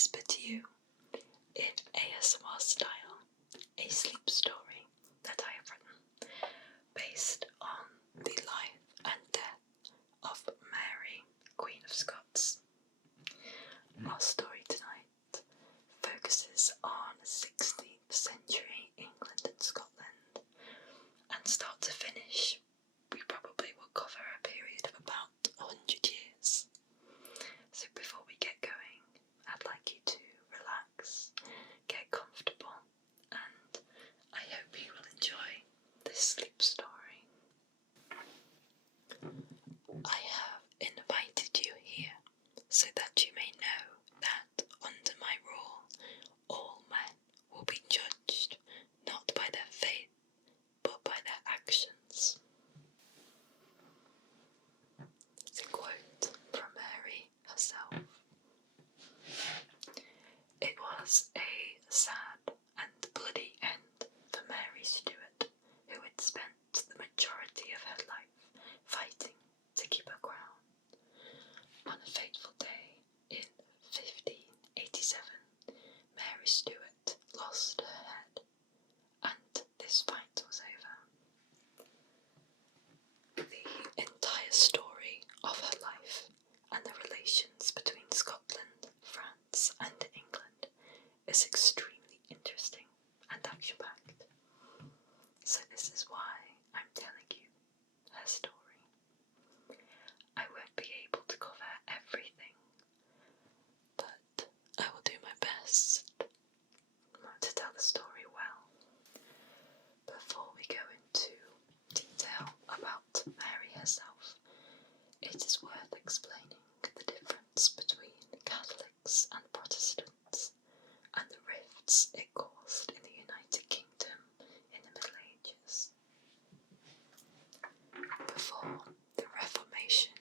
whisper to you, in ASMR style, a sleep story that I have written based on the life and death of Mary, Queen of Scots. Our story tonight focuses on 16th century England and Scotland, and start to finish we probably will cover a period of about 100 years. So before we get going, I'd like you to relax, get comfortable, and I hope you will enjoy this sleep story. I have invited you here so that you may know that under my rule all men will be judged not by their faith but by their actions. It's a quote from Mary herself. It was a sad and bloody end for Mary Stuart, who had spent the majority of her life fighting to keep her crown. On a fateful day in 1587, Mary Stuart lost her head, and this fight was over. The entire story of her life and the relations between Scotland, France and England is extremely interesting and action-packed. So this is why I'm telling you her story. I won't be able to cover everything, but I will do my best to tell the story well. Before we go into detail about Mary herself, it is worth explaining the difference between Catholics and Protestants and the rifts it caused in the United Kingdom in the Middle Ages. Before the Reformation,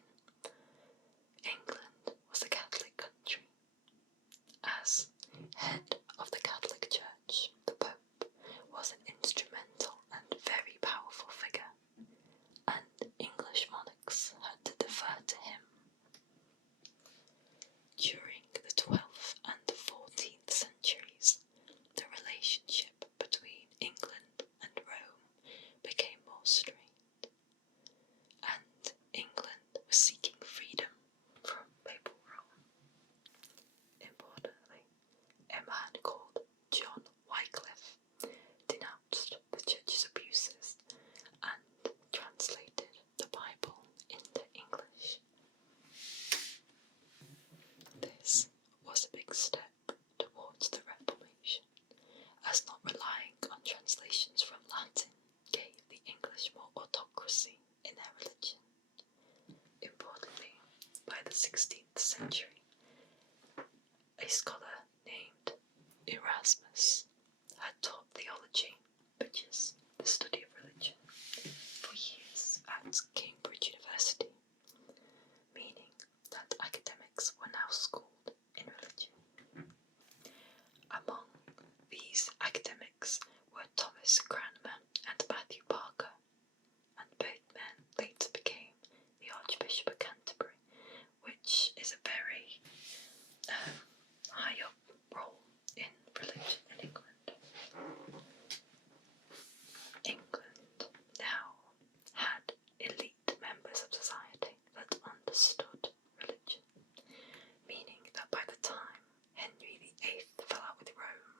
England was a Catholic country. As head of the Catholic Church, the Pope was an instrumental and very powerful figure, and English monarchs had to defer to him. During the 12th and the 14th centuries, the relationship between England and Rome became more strained, and England was seeking freedom from papal rule. Importantly, a man called John Wycliffe denounced the church's abuses and translated the Bible into English. This was a big step towards the Reformation, as not relying on translations from Latin gave the English more autocracy in their religion. Importantly, by the 16th century, a scholar named Erasmus had taught theology, which is the study of religion, for years at Cambridge University, meaning that academics were now schooled in religion. Among these academics were Thomas Cranmer and Matthew Parker, and both men later became the Archbishop of Canterbury, which is a very high up role in religion in England. England now had elite members of society that understood religion, meaning that by the time Henry VIII fell out with Rome,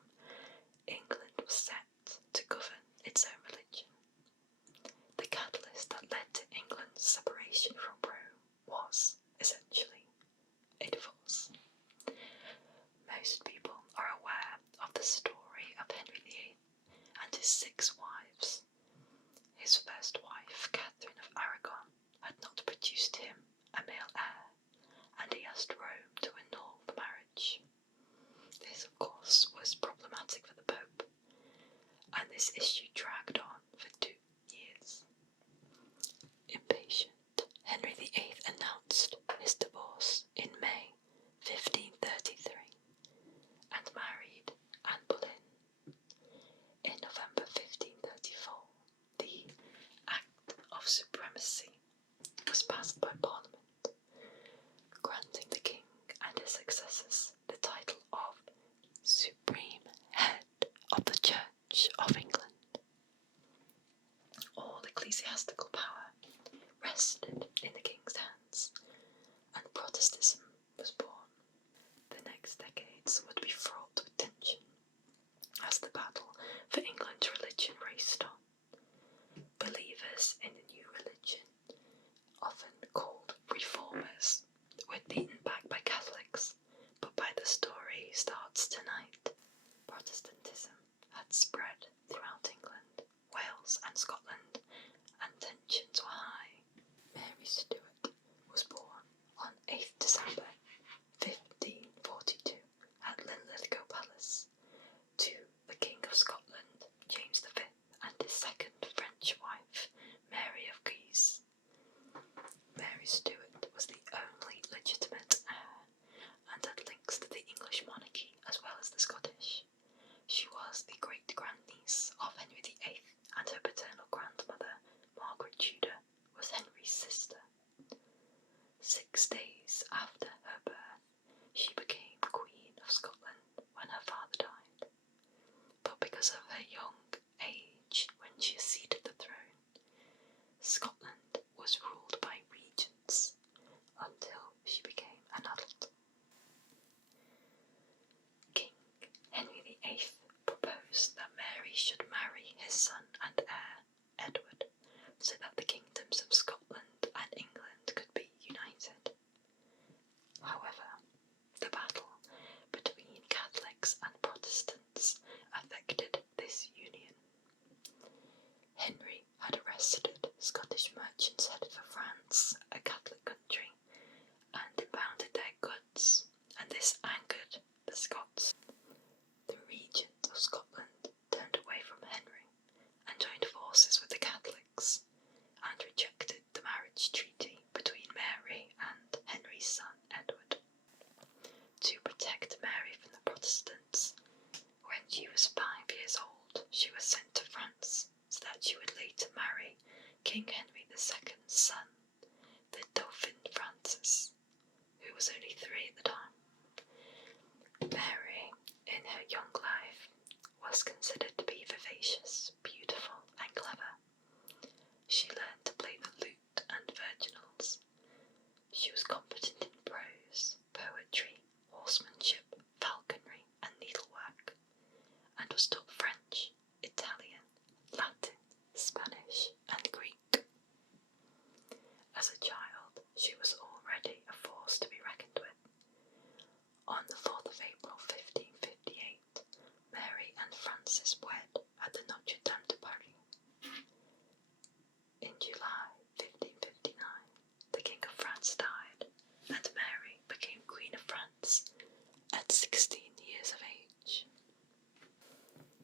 England was set to govern its own religion. The catalyst that led to England's separation from Rome was, essentially, a divorce. Most people are aware of the story of Henry VIII and his 6 wives. His first wife, Catherine of Aragon, had not produced him a male heir, and he asked Rome to annul the marriage. This, of course, was problematic for the Pope, and this issue dragged on for 2 years. Impatient, Henry VIII announced his divorce in May 1533 and married Anne Boleyn. In November 1534, the Act of Supremacy was passed by Parliament, granting the king and his successors the title of Protestantism was born. The next decades would be fraught with tension as the battle for England's religion raced on. Believers in the new religion, often called reformers, were beaten back by Catholics, but by the story starts tonight, Protestantism had spread throughout England, Wales and Scotland, and tensions were high. Mary Stuart was born on 8th December 1542 at Linlithgow Palace to the King of Scotland, James V, and his second French wife, Mary of Guise. Mary Stuart was the only legitimate heir and had links to the English monarchy as well as the Scottish. She was the great-grandniece of Henry VIII, and her paternal grandmother, Margaret Tudor, was Henry's sister. 6 days after her birth, she became Queen of Scotland when her father died. But because of her young age when she acceded the throne, Scotland was ruled by regents until she became an adult. King Henry VIII proposed that Mary should marry his son and heir, Edward, so that the kingdoms of Scotland and England could be united. However, the battle between Catholics and Protestants affected this union. Henry had arrested Scottish merchants headed for France, a Catholic country, and impounded their goods, and this angered the Scots. The regent of Scotland turned away from Henry and joined forces with the Catholics, and rejected the marriage treaty between Mary and Henry's son Edward. To protect Mary from the Protestants, when she was 5 years old, she was sent to France so that she would later marry King Henry II's son, the Dauphin Francis, who was only 3 at the time. Mary, in her young life, was considered to be vivacious, beautiful, and clever. She learned to play the lute and virginals. She was competent in prose, poetry, horsemanship, falconry, and needlework, and was taught French, Italian, Latin, Spanish, and Greek. As a child, she was already a force to be reckoned with. On the 4th of April 1558, Mary and Francis wed at the Notre Dame de Paris. In July 1559, the King of France died, and Mary became Queen of France at 16 years of age.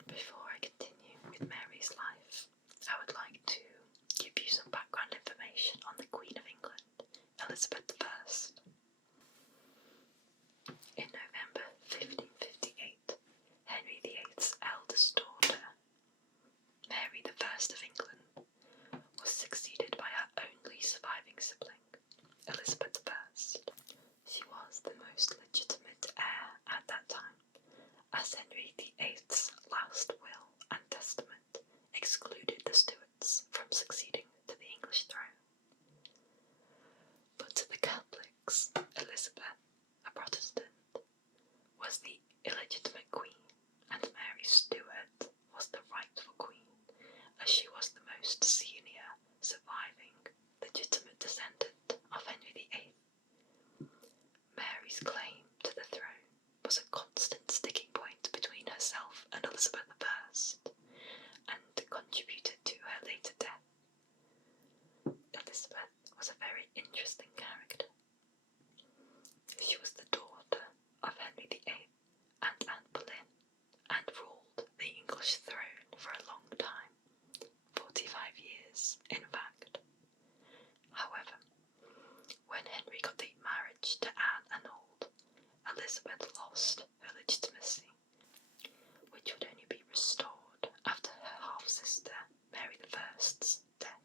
Before I continue with Mary's life, I would like to give you some background information on the Queen of England, Elizabeth I. In November 1558, Henry VIII's eldest daughter, Mary I of England, was succeeded by her only surviving sibling, Elizabeth I. She was the most legitimate heir at that time, as Henry VIII's last will and testament excluded the Stuarts from succeeding to the English throne. But to the Catholics, Elizabeth, a Protestant, was the illegitimate queen, and Mary Stuart was the rightful queen, as she was the most senior surviving legitimate descendant of Henry VIII. Mary's claim to the throne was a constant sticking point between herself and Elizabeth I, and contributed to her later death. Elizabeth was a very interesting character. She was the daughter of Henry VIII and Anne Boleyn, and ruled the English throne for a long time, 45 years in fact. However, when Henry got the marriage to Anne annulled, Elizabeth lost her legitimacy, which would only be restored after her half-sister Mary I's death.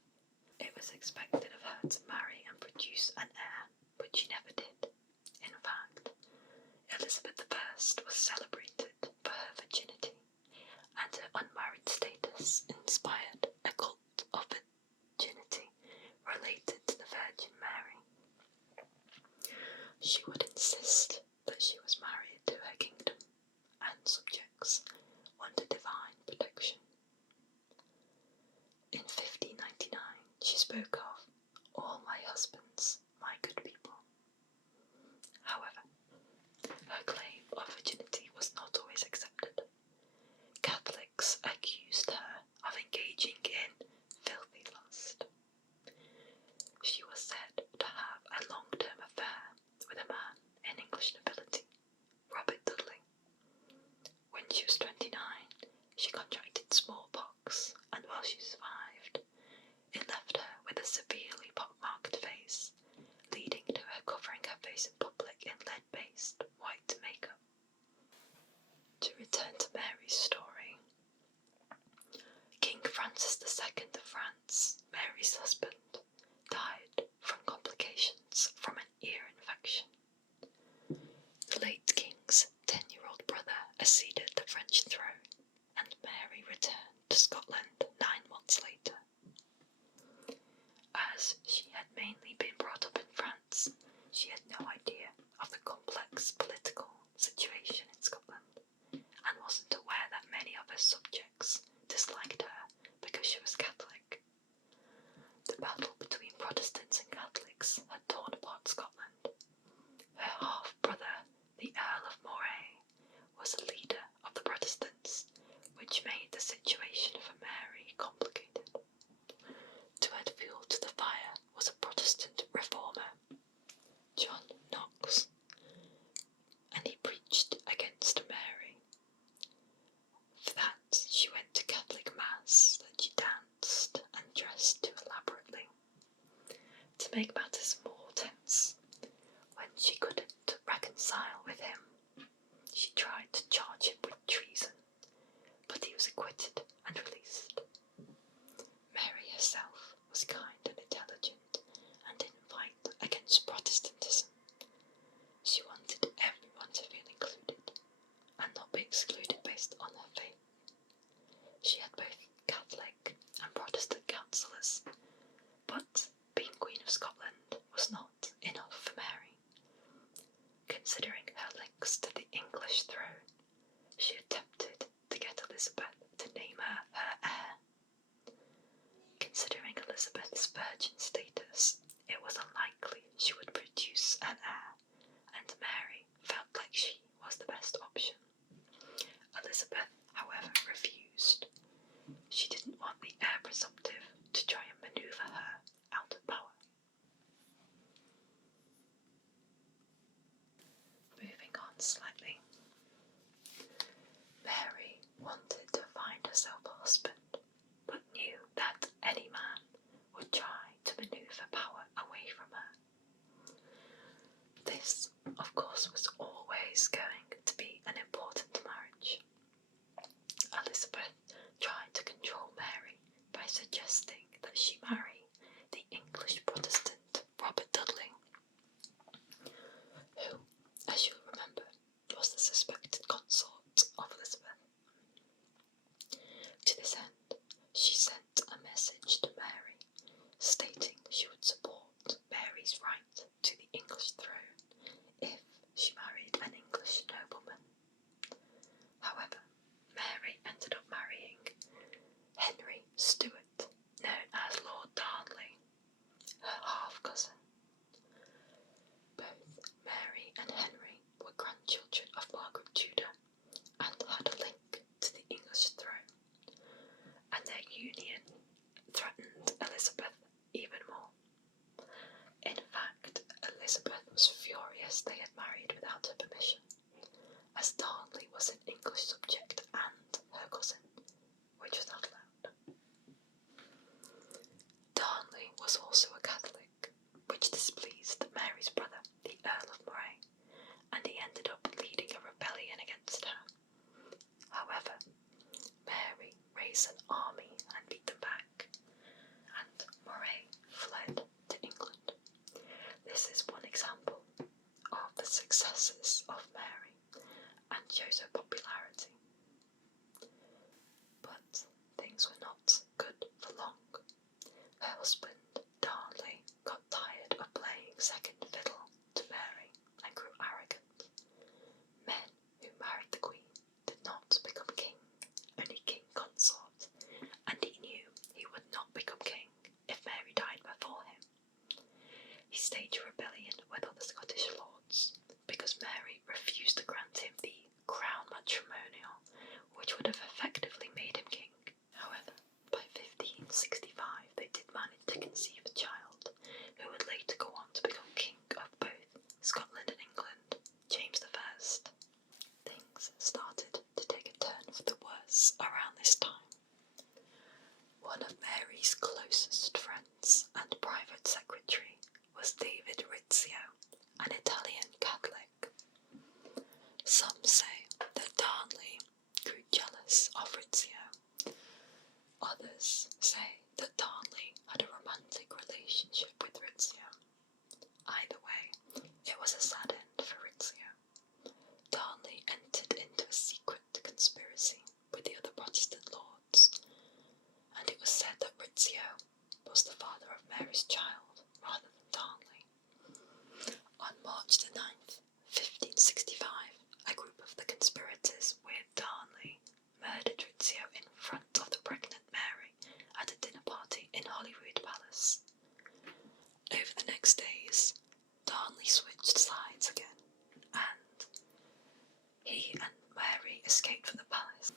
It was expected of her to marry and produce an heir, but she never did. In fact, Elizabeth I was celebrated for her virginity, and her unmarried status inspired a cult of virginity related to the Virgin Mary. She she would insist that she was married to her kingdom and subjects under divine protection. In 1599 she spoke of all my husbands, my good people. However, her claim of virginity was not always accepted. Catholics accused her of engaging in filthy lust. She was said to have a long-term affair with a man in English nobility, Robert Dudley. When she was 29, she contracted smallpox, and while she survived, it left her with a severely pockmarked face, leading to her covering her face in public in lead-based white makeup. To return to Mary's story, King Francis II of France, Mary's husband, died from complications from an ear infection. The late king's 10-year-old brother acceded the French throne, and Mary returned to Scotland 9 months later. As she had mainly been brought up in France, she had no idea of the complex political situation in Scotland, and wasn't aware that many of her subjects disliked her because she was Catholic. The battle between Protestants and Catholics had torn apart Scotland. Her half-brother, the Earl of Moray, was a leader of the Protestants, which made the situation for Mary complicated. To add fuel to the fire was a Protestant reformer, John Knox, and he preached against Mary. For that, she went to Catholic Mass, that she danced and dressed too elaborately. To make matters more tense, when she couldn't reconcile with him, she tried to charge him with treason, but he was acquitted and released. Mary herself was kind and intelligent and didn't fight against Protestantism. She wanted everyone to feel included and not be excluded based on their faith. She had both Catholic and Protestant counsellors, but being Queen of Scotland was not enough for Mary. Considering her links to the English throne, she attempted to get Elizabeth to name her heir. Considering Elizabeth's virgin status, it was unlikely she would produce an heir, and Mary felt like she was the best option. Elizabeth, however, refused. She didn't want the heir presumptive to try and manoeuvre her out of power. Moving on slightly. Mary wanted to find herself a husband, but knew that any man would try to manoeuvre power away from her. This, of course, was always going to be an important marriage. Elizabeth tried to control Mary by suggesting that she marry the English Protestant Robert Dudley, who, as you'll remember, was the suspected consort of Elizabeth. To this end, she sent a message to Mary, stating she would support Mary's right to the English throne if she married an English nobleman. However, Mary ended up marrying Henry Stuart, known as Lord Darnley, her half-cousin. Both Mary and Henry were grandchildren of Margaret Tudor and had a link to the English throne, and their union threatened Elizabeth even more. In fact, Elizabeth was furious they had married without her permission, as Darnley was an English subject and her cousin, which was not allowed. Darnley was also a Catholic, which displeased Mary's brother, the Earl of Moray, and he ended up leading a rebellion against her. However, Mary raised an army and beat them back, and Moray fled to England. This is one example of the successes of Mary and shows her popularity. But things were not good for long. Her husband, Darnley, got tired of playing second fiddle to Mary and palace of Rizzio. Others say that Darnley had a romantic relationship with Rizzio. Either way, it was a sad end for Rizzio. Darnley entered into a secret conspiracy with the other Protestant lords, and it was said that Rizzio was the father of Mary's child rather than Darnley. On March the 9th, 1565, a group of the conspirators with Darnley murdered Rizzio in front of the pregnant Mary at a dinner party in Holyrood Palace. Over the next days, Darnley switched sides again, and he and Mary escaped from the palace.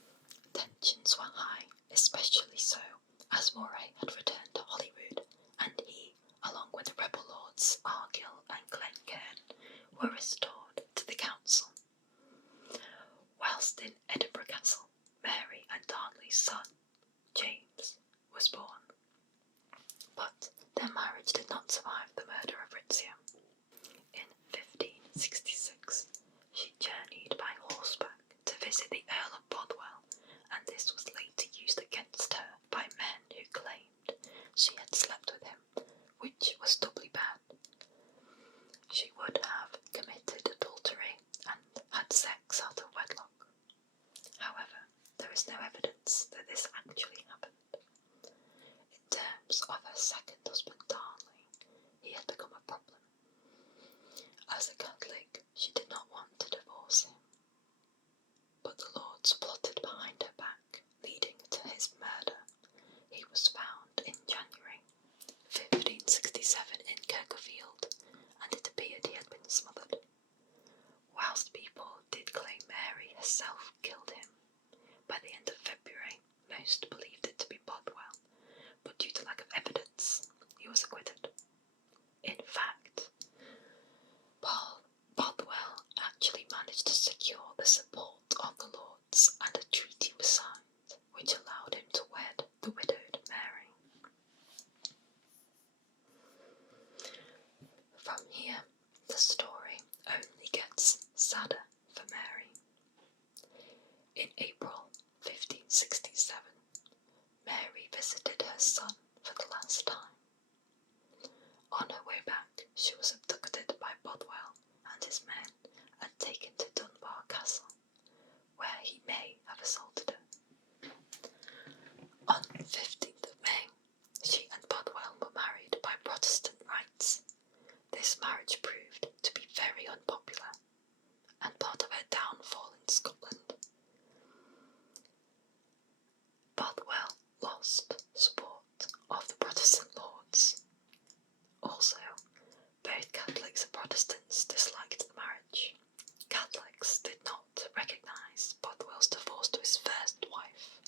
Tensions were high, especially so as Moray had returned to Holyrood, and he, along with the rebel lords Argyll and Glencairn, were restored to the council. Whilst in Edinburgh Castle, Mary and Darnley's son, James, was born. But their marriage did not survive the murder of Rizzio. In 1566, she journeyed by horseback to visit the Earl of Bothwell, and this was later used against her by men who claimed she had slept with him, which was doubly bad. She would have committed adultery and had sex out of wedlock. However, there is no evidence that this actually happened. In terms of her second husband Darnley, he had become a problem. As a Catholic, she did not want to divorce him, but the lords plotted behind her back, leading to his murder. He was found in January 1567 in Kirkfield, and it appeared he had been smothered. Whilst people did claim Mary herself killed him, by the end of February most believed it to be Bothwell, but due to lack of evidence, he was acquitted. In fact, Bothwell actually managed to secure the support of the lords, and a treaty was signed, which allowed him to wed the widowed Mary. From here, the story only gets sadder for Mary. In April 1567, Mary visited her son for the last time. On her way back, she was abducted by Bothwell and his men and taken to Dunbar Castle, where he may have assaulted her. On 15th of May, she and Bothwell were married by Protestant rites. This marriage proved to be very unpopular, and part of her downfall in Scotland. Bothwell lost support of the Protestant lords. Also, both Catholics and Protestants disliked the marriage. Catholics did not recognise Bothwell's divorce to his first wife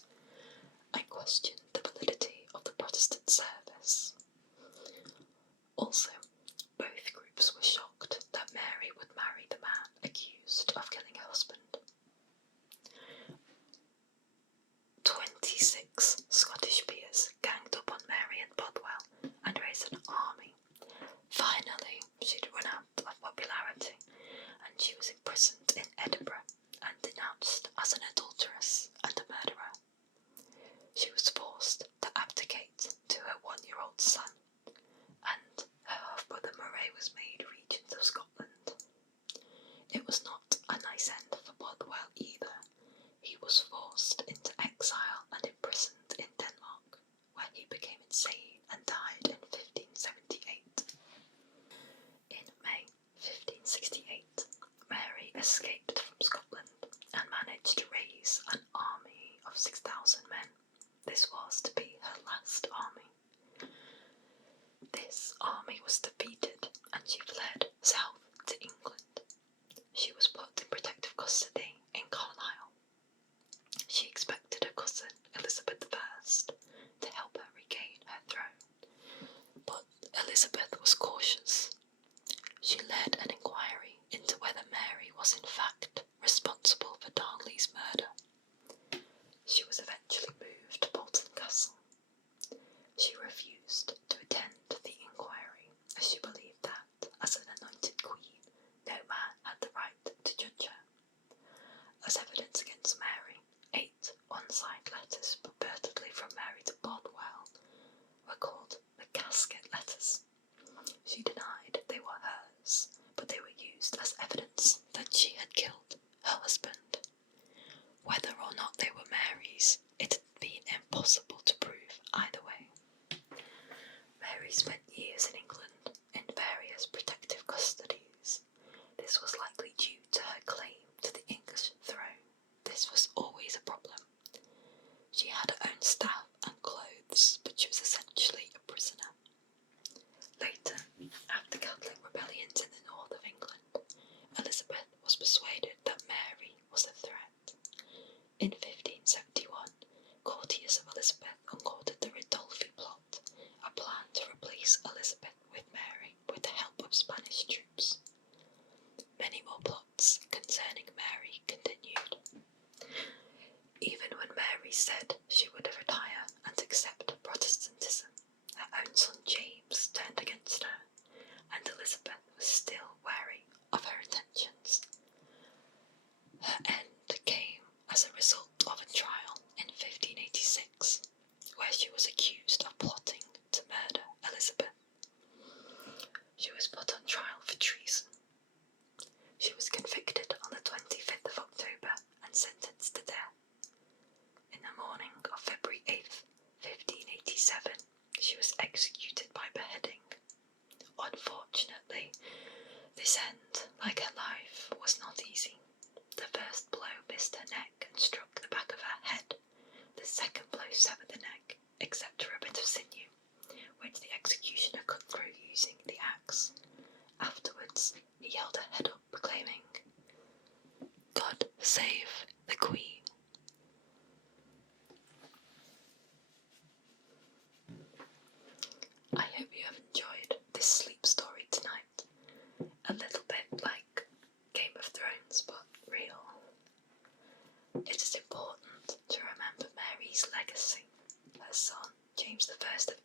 and questioned the validity of the Protestant service. Also, both groups were shocked that Mary would marry the man accused of killing her husband. 26 Scottish peers ganged up on Mary and Bothwell and raised an army. Finally, she'd run out of popularity, and she was imprisoned in Edinburgh and denounced as an adulteress and a murderer. She was forced to abdicate to her 1-year-old son, and her half-brother Moray was made regent of Scotland. It was not a nice end for Bothwell either. He was forced into exile and imprisoned in Denmark, where he became insane and died in 1578. In May 1568, Mary escaped from Scotland and managed to raise an army of 6,000 men. This was to be her last army. This army was defeated and she fled south to England. She was put in protective custody in Carlisle. She expected her cousin Elizabeth I to help her regain her throne, but Elizabeth was cautious. She led an inquiry into whether Mary was in fact responsible for Darnley's murder. She was eventually moved to Bolton Castle. She refused to attend the inquiry as she believed that, as an anointed queen, no he held her head up, proclaiming, "God save the Queen." I hope you have enjoyed this sleep story tonight. A little bit like Game of Thrones, but real. It is important to remember Mary's legacy. Her son, James I of